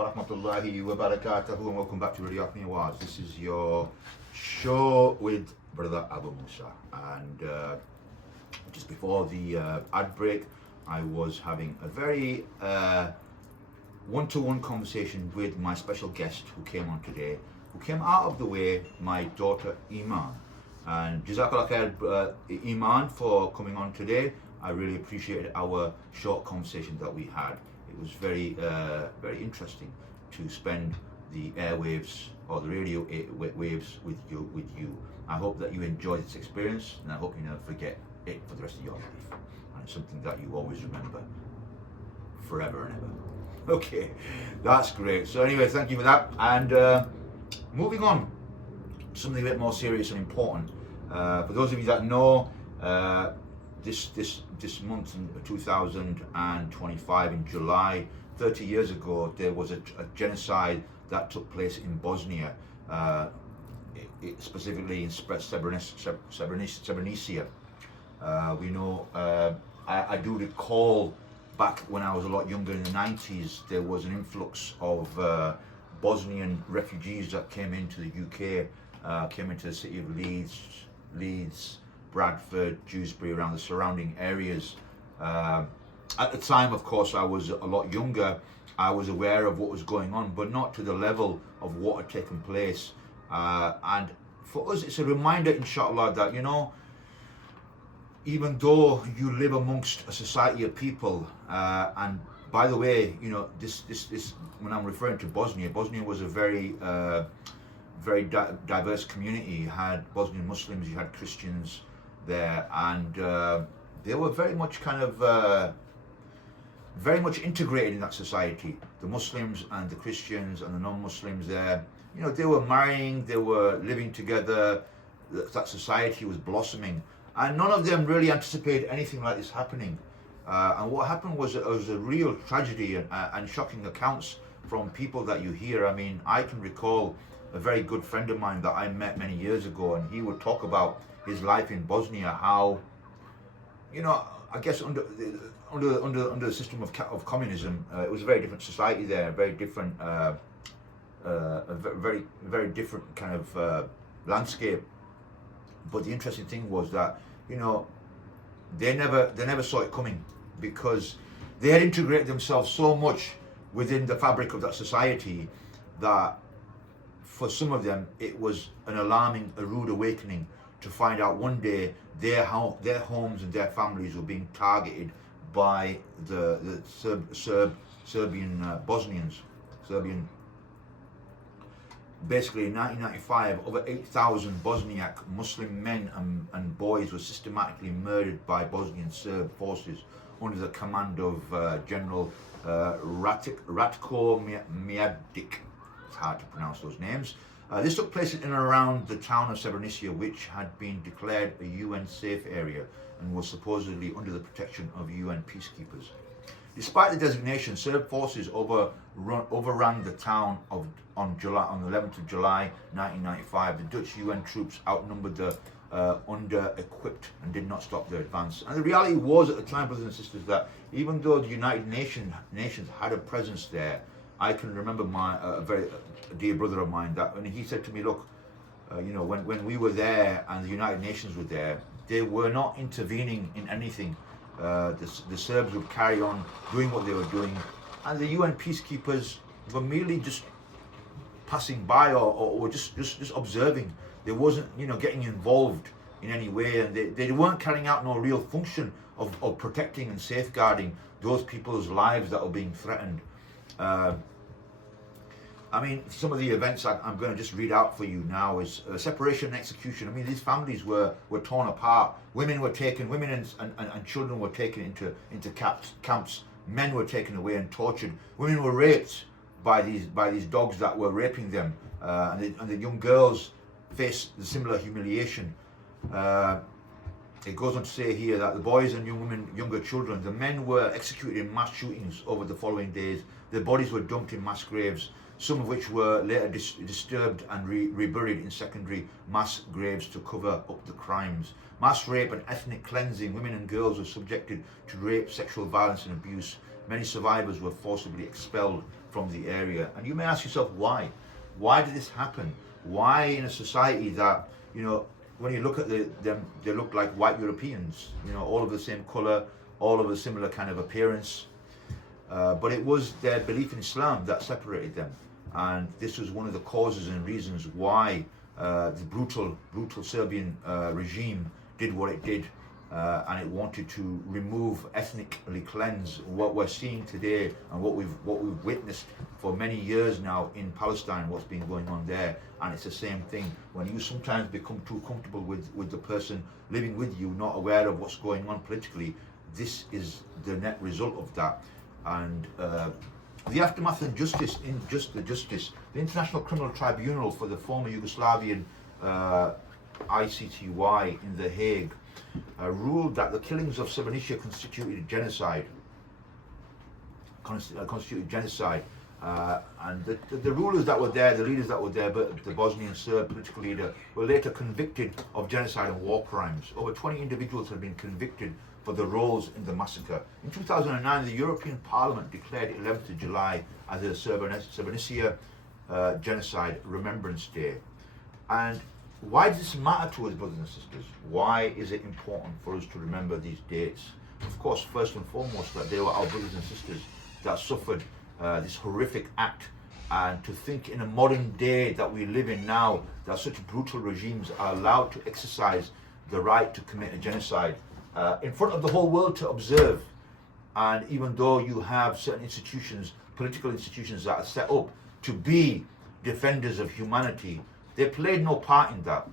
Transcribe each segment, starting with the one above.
wa rahmatullahi wa barakatuhu, and welcome back to Radio Apni Awaz. This is your show with Brother Abu Musa, and just before the ad break, I was having a very one-to-one conversation with my special guest who came on today, who came out of the way, my daughter Iman. And Jazakallah khair, Iman, for coming on today. I really appreciated our short conversation that we had. It was very interesting to spend the airwaves or the radio waves with you. I hope that you enjoyed this experience, and I hope you never forget it for the rest of your life. And it's something that you always remember forever and ever. Okay, that's great. So anyway, thank you for that. And moving on, something a bit more serious and important. For those of you that know, this month in 2025 in July, 30 years ago, there was a genocide that took place in Bosnia, specifically in Sebrenicia. We know, I do recall back when I was a lot younger in the 90s, there was an influx of Bosnian refugees that came into the UK, came into the city of Leeds, Bradford, Dewsbury, around the surrounding areas. At the time, of course, I was a lot younger. I was aware of what was going on, but not to the level of what had taken place. And for us, it's a reminder, inshallah, that, you know, even though you live amongst a society of people, and by the way, you know, this when I'm referring to Bosnia was a very diverse community. You had Bosnian Muslims, you had Christians there, and they were very much very much integrated in that society. The Muslims and the Christians and the non-Muslims there, you know, they were marrying, they were living together, that society was blossoming, and none of them really anticipated anything like this happening. And what happened was it was a real tragedy and shocking accounts from people that you hear. I mean, I can recall a very good friend of mine that I met many years ago, and he would talk about his life in Bosnia, how, you know, I guess under the system of communism, it was a very different society there, very different, a very different kind of landscape. But the interesting thing was that, you know, they never saw it coming, because they had integrated themselves so much within the fabric of that society that for some of them it was an alarming, a rude awakening to find out one day their homes and their families were being targeted by the Serbian Bosnians. Basically, in 1995, over 8,000 Bosniak Muslim men and boys were systematically murdered by Bosnian Serb forces under the command of General Ratko Mladic. It's hard to pronounce those names. This took place in and around the town of Sebrenicia, which had been declared a UN safe area and was supposedly under the protection of UN peacekeepers. Despite the designation, Serb forces overran the town on the 11th of July 1995. The Dutch UN troops outnumbered the under-equipped and did not stop their advance. And the reality was at the time, brothers and sisters, that even though the United Nations had a presence there, I can remember a very dear brother of mine that when he said to me, look, you know, when we were there and the United Nations were there, they were not intervening in anything. The Serbs would carry on doing what they were doing, and the UN peacekeepers were merely just passing by or just observing. They wasn't, you know, getting involved in any way, and they weren't carrying out no real function of protecting and safeguarding those people's lives that were being threatened. I mean, some of the events I'm going to just read out for you now is separation and execution. I mean, these families were torn apart. Women and children were taken into camps. Men were taken away and tortured. Women were raped by these dogs that were raping them, and the young girls faced the similar humiliation. It goes on to say here that the boys and young women, younger children, the men were executed in mass shootings over the following days. Their bodies were dumped in mass graves, some of which were later disturbed and reburied in secondary mass graves to cover up the crimes. Mass rape and ethnic cleansing. Women and girls were subjected to rape, sexual violence and abuse. Many survivors were forcibly expelled from the area. And you may ask yourself, why? Why did this happen? Why in a society that, when you look at them, they look like white Europeans, all of the same color, all of a similar kind of appearance. But it was their belief in Islam that separated them. And this was one of the causes and reasons why the brutal Serbian regime did what it did, and it wanted to remove, ethnically cleanse what we're seeing today and what we've witnessed for many years now in Palestine, what's been going on there. And it's the same thing. When you sometimes become too comfortable with the person living with you, not aware of what's going on politically, this is the net result of that. And the aftermath and justice, the International Criminal Tribunal for the former Yugoslavian ICTY in The Hague ruled that the killings of Srebrenica constituted genocide. And the rulers that were there, the leaders that were there, but the Bosnian Serb political leader, were later convicted of genocide and war crimes. Over 20 individuals had been convicted for the roles in the massacre. In 2009, the European Parliament declared 11th of July as a Srebrenica Genocide Remembrance Day. And why does this matter to us, brothers and sisters? Why is it important for us to remember these dates? Of course, first and foremost, that they were our brothers and sisters that suffered this horrific act. And to think in a modern day that we live in now, that such brutal regimes are allowed to exercise the right to commit a genocide in front of the whole world to observe. And even though you have certain institutions, political institutions that are set up to be defenders of humanity, they played no part in that.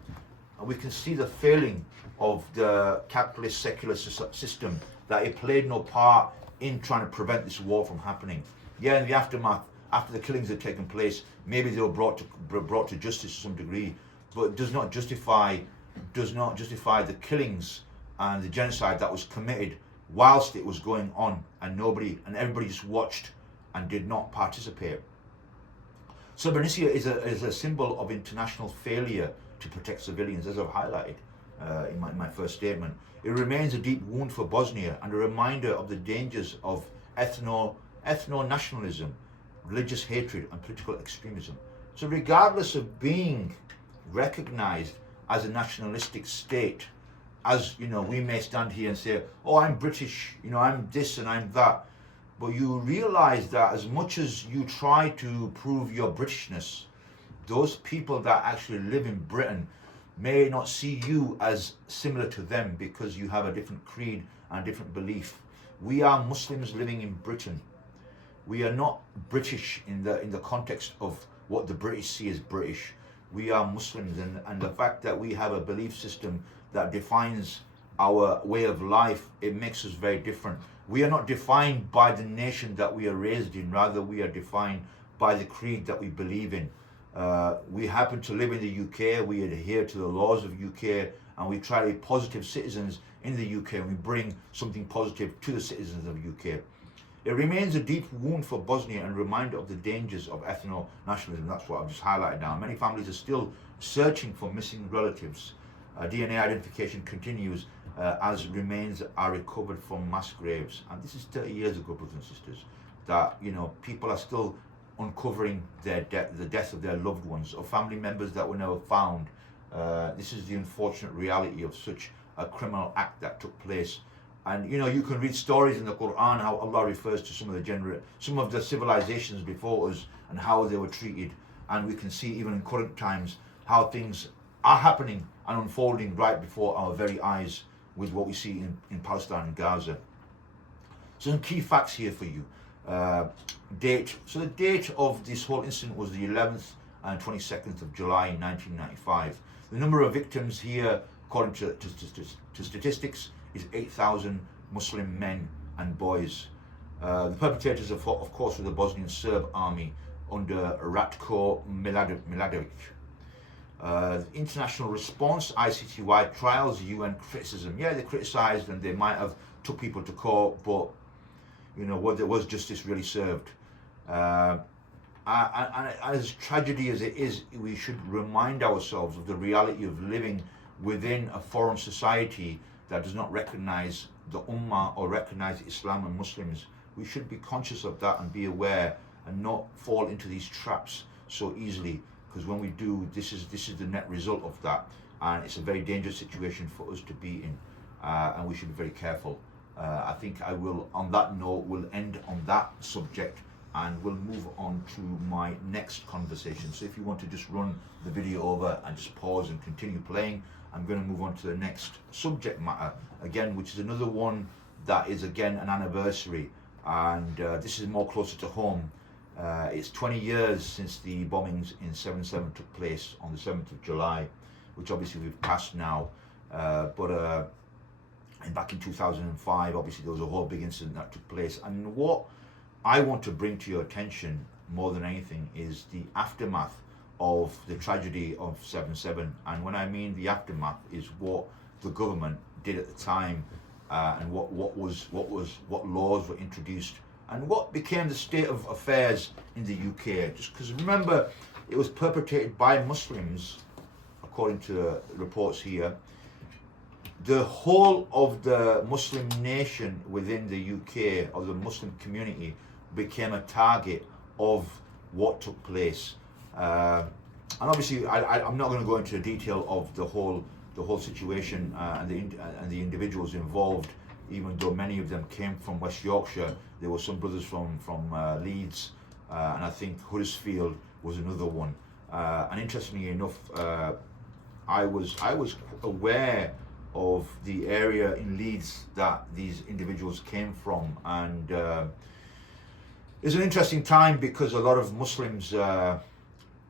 And we can see the failing of the capitalist secular system, that it played no part in trying to prevent this war from happening. Yeah, in the aftermath, after the killings had taken place, maybe they were brought to justice to some degree, but it does not justify the killings and the genocide that was committed whilst it was going on, and everybody just watched and did not participate. Srebrenica is a symbol of international failure to protect civilians, as I've highlighted in my first statement. It remains a deep wound for Bosnia and a reminder of the dangers of ethno-nationalism, religious hatred and political extremism. So regardless of being recognized as a nationalistic state, as we may stand here and say, oh, I'm British, I'm this and I'm that, but you realize that as much as you try to prove your Britishness, those people that actually live in Britain may not see you as similar to them because you have a different creed and different belief. We are Muslims living in Britain. We are not British in the context of what the British see as British. We are Muslims, and the fact that we have a belief system that defines our way of life, it makes us very different. We are not defined by the nation that we are raised in, rather we are defined by the creed that we believe in. We happen to live in the UK, we adhere to the laws of UK, and we try to be positive citizens in the UK, and we bring something positive to the citizens of UK. It remains a deep wound for Bosnia and a reminder of the dangers of ethno-nationalism. That's what I've just highlighted now. Many families are still searching for missing relatives. DNA identification continues as remains are recovered from mass graves. And this is 30 years ago, brothers and sisters, that people are still uncovering the death of their loved ones or family members that were never found. This is the unfortunate reality of such a criminal act that took place. And you can read stories in the Quran how Allah refers to some of the civilizations before us and how they were treated. And we can see even in current times how things are happening and unfolding right before our very eyes with what we see in Palestine and Gaza. So some key facts here for you. Date. So the date of this whole incident was the 11th and 22nd of July 1995. The number of victims here, according to statistics, is 8,000 Muslim men and boys. The perpetrators, of course, were the Bosnian Serb army under Ratko Mladic. The international response, ICTY trials, UN criticism. Yeah, they criticised and they might have took people to court, but there was justice really served. And as tragedy as it is, we should remind ourselves of the reality of living within a foreign society that does not recognize the Ummah or recognize Islam and Muslims. We should be conscious of that and be aware and not fall into these traps so easily, because when we do, this is the net result of that, and it's a very dangerous situation for us to be in, and we should be very careful. I think I will, on that note, will end on that subject, and we'll move on to my next conversation. So if you want to just run the video over and just pause and continue playing, I'm going to move on to the next subject matter again, which is another one that is again an anniversary, and this is more closer to home. It's 20 years since the bombings in 7/7 took place on the 7th of July, which obviously we've passed now, and back in 2005, obviously there was a whole big incident that took place. And what I want to bring to your attention more than anything is the aftermath of the tragedy of 7/7. And when I mean the aftermath, is what the government did at the time, and what laws were introduced, and what became the state of affairs in the UK. Just because remember, it was perpetrated by Muslims, according to reports here. The whole of the Muslim nation within the UK, or the Muslim community, became a target of what took place. And obviously, I'm not going to go into detail of the whole situation and the individuals involved, even though many of them came from West Yorkshire. There were some brothers from Leeds, and I think Huddersfield was another one. And interestingly enough, I was aware of the area in Leeds that these individuals came from, and it's an interesting time because a lot of Muslims, a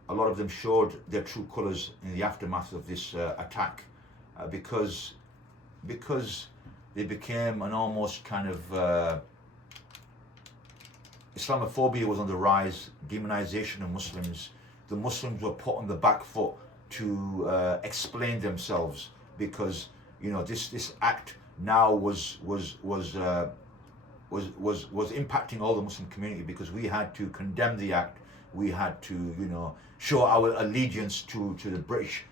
lot of them showed their true colours in the aftermath of this attack, because they became an almost kind of Islamophobia was on the rise, demonization of Muslims. The Muslims were put on the back foot to explain themselves, because this act now was impacting all the Muslim community, because we had to condemn the act. We had to show our allegiance to the British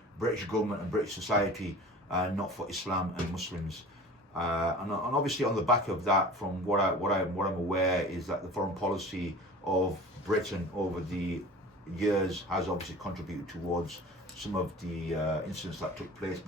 government and British society, not for Islam and Muslims. And obviously on the back of that, from what I'm aware, is that the foreign policy of Britain over the years has obviously contributed towards some of the incidents that took place. But